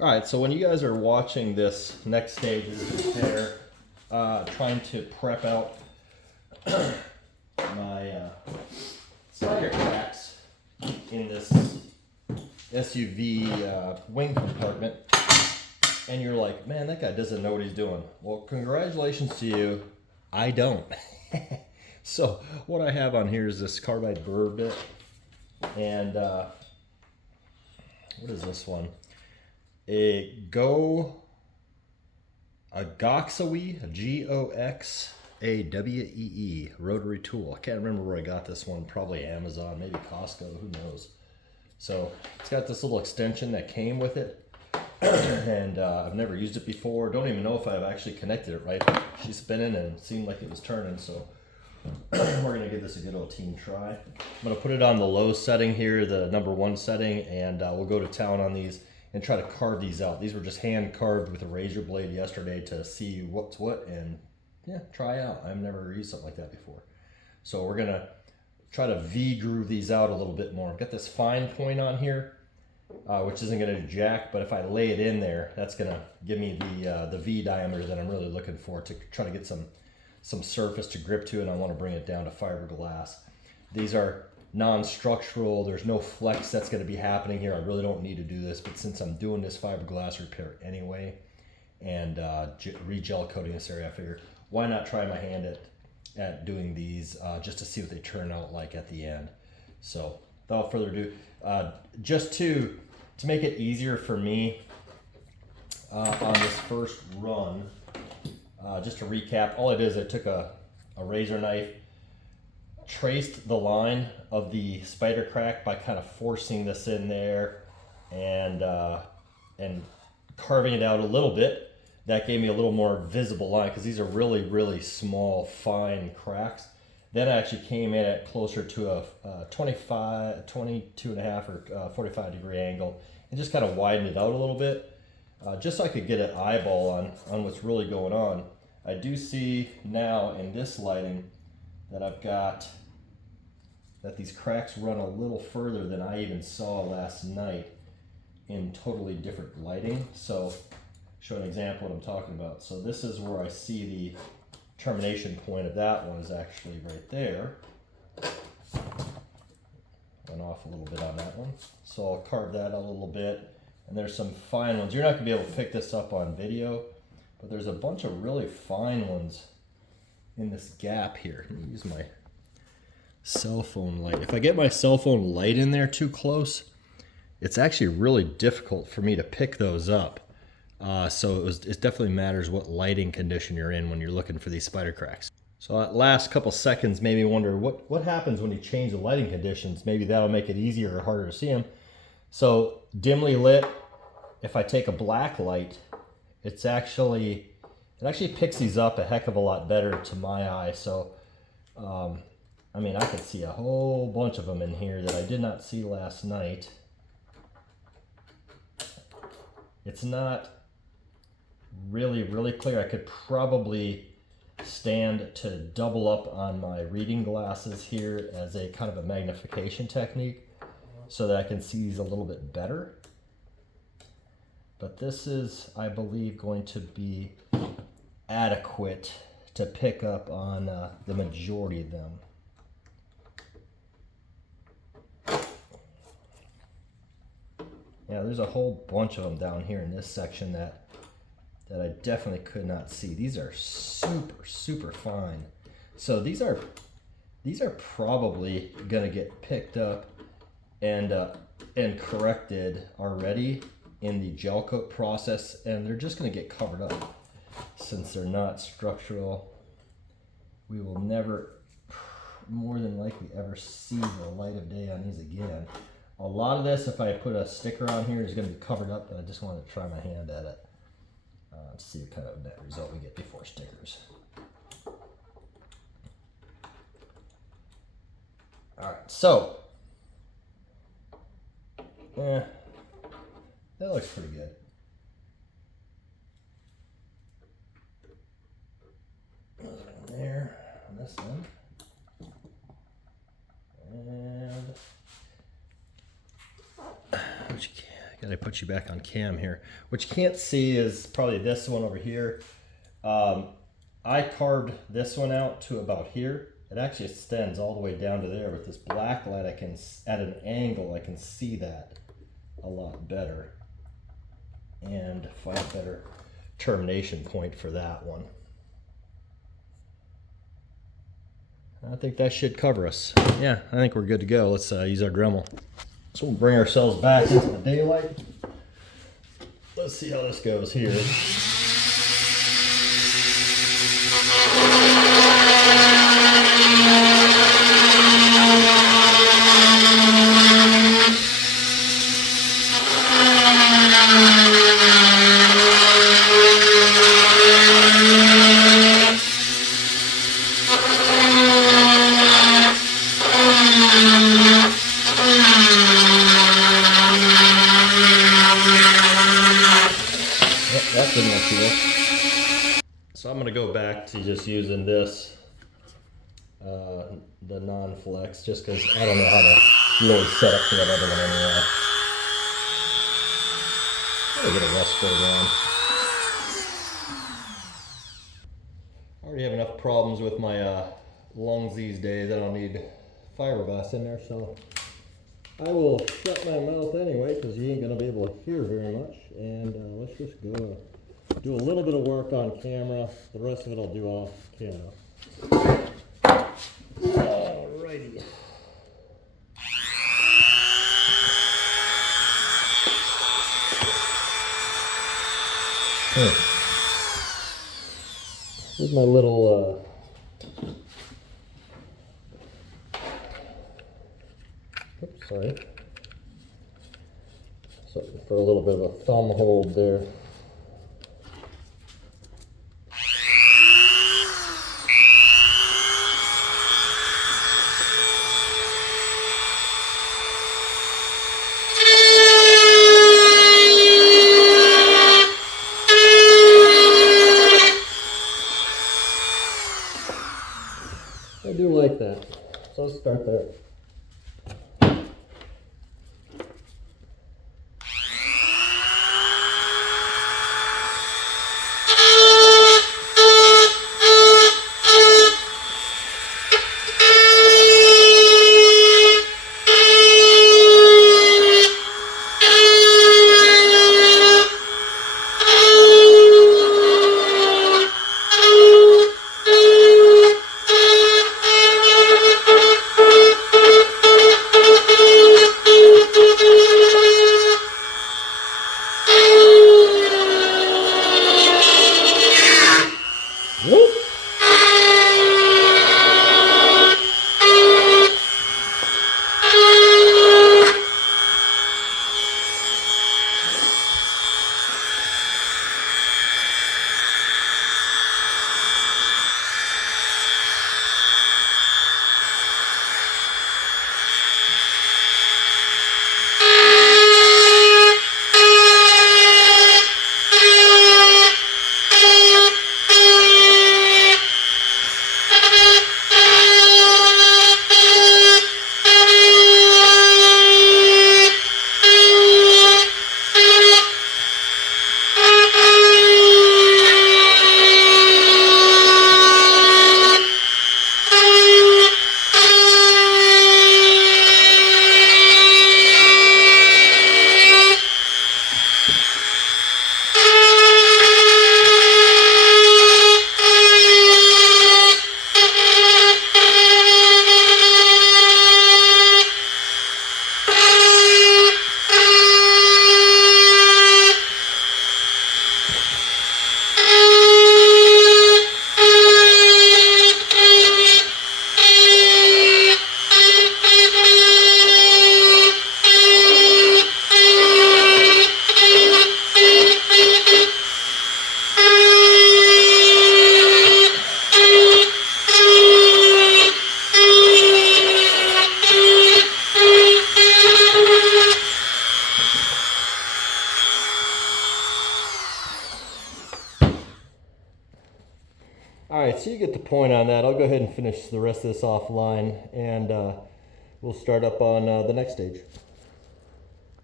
All right, so when you guys are watching this next stage of this repair, trying to prep out my spider cracks in this SUV wing compartment, and you're like, man, that guy doesn't know what he's doing. Well, congratulations to you. I don't. So what I have on here is this carbide burr bit, and what is this one? A Goxawee, Goxawee rotary tool. I can't remember where I got this one. Probably Amazon, maybe Costco, who knows. So it's got this little extension that came with it, and I've never used it before. Don't even know if I've actually connected it right. She's spinning and it seemed like it was turning, so we're gonna give this a good old team try. I'm gonna put it on the low setting here, the #1 setting, and we'll go to town on these and try to carve these out. These were just hand carved with a razor blade yesterday to see what's what, and yeah, try out. I've never used something like that before. So we're gonna try to V-groove these out a little bit more. I've got this fine point on here, which isn't gonna jack, but if I lay it in there, that's gonna give me the V diameter that I'm really looking for to try to get some surface to grip to, and I wanna bring it down to fiberglass. These are non-structural, there's no flex that's going to be happening here. I really don't need to do this, but since I'm doing this fiberglass repair anyway and re-gel coating this area, I figured why not try my hand at doing these just to see what they turn out like at the end. So without further ado, just to make it easier for me on this first run, just to recap, all it is, I took a razor knife, traced the line of the spider crack by kind of forcing this in there and carving it out a little bit. That gave me a little more visible line because these are really, really small, fine cracks. Then I actually came in at closer to a 22.5 or 45 degree angle and just kind of widened it out a little bit, just so I could get an eyeball on what's really going on. I do see now in this lighting that I've got that these cracks run a little further than I even saw last night in totally different lighting. So show an example of what I'm talking about. So this is where I see the termination point of that one is actually right there. Went off a little bit on that one. So I'll carve that out a little bit. And there's some fine ones. You're not gonna be able to pick this up on video, but there's a bunch of really fine ones in this gap here. Let me use my cell phone light. If I get my cell phone light in there too close, it's actually really difficult for me to pick those up. So it definitely matters what lighting condition you're in when you're looking for these spider cracks. So that last couple seconds made me wonder what happens when you change the lighting conditions. Maybe that'll make it easier or harder to see them. So dimly lit, if I take a black light, it actually picks these up a heck of a lot better to my eye. So I mean, I could see a whole bunch of them in here that I did not see last night. It's not really, really clear. I could probably stand to double up on my reading glasses here as a kind of a magnification technique so that I can see these a little bit better. But this is, I believe, going to be adequate to pick up on the majority of them. Yeah, there's a whole bunch of them down here in this section that I definitely could not see. These are super, super fine. So these are probably gonna get picked up and corrected already in the gel coat process, and they're just gonna get covered up. Since they're not structural, we will never, more than likely, ever see the light of day on these again. A lot of this, if I put a sticker on here, is going to be covered up, but I just wanted to try my hand at it. Let's see what kind of net result we get before stickers. All right, so that looks pretty good. There on this one, and got Gotta put you back on cam here. What you can't see is probably this one over here. I carved this one out to about here. It actually extends all the way down to there. With this black light, I can, at an angle, I can see that a lot better and find a better termination point for that one. I think that should cover us. Yeah, I think we're good to go. Let's use our Dremel. So we'll bring ourselves back into the daylight. Let's see how this goes here. That didn't look too good. So I'm going to go back to just using this, the non-flex, just because I don't know how to really set up for that other one anyway. I'll get a rust spray down. I already have enough problems with my lungs these days. I don't need fiberglass in there, so I will shut my mouth anyway because you ain't going to be able to hear very much. And let's just go do a little bit of work on camera. The rest of it I'll do off camera. Alrighty. Here's my little oops, sorry. So for a little bit of a thumb hold there. I do like that. So let's start there. Alright, so you get the point on that. I'll go ahead and finish the rest of this offline, and we'll start up on the next stage.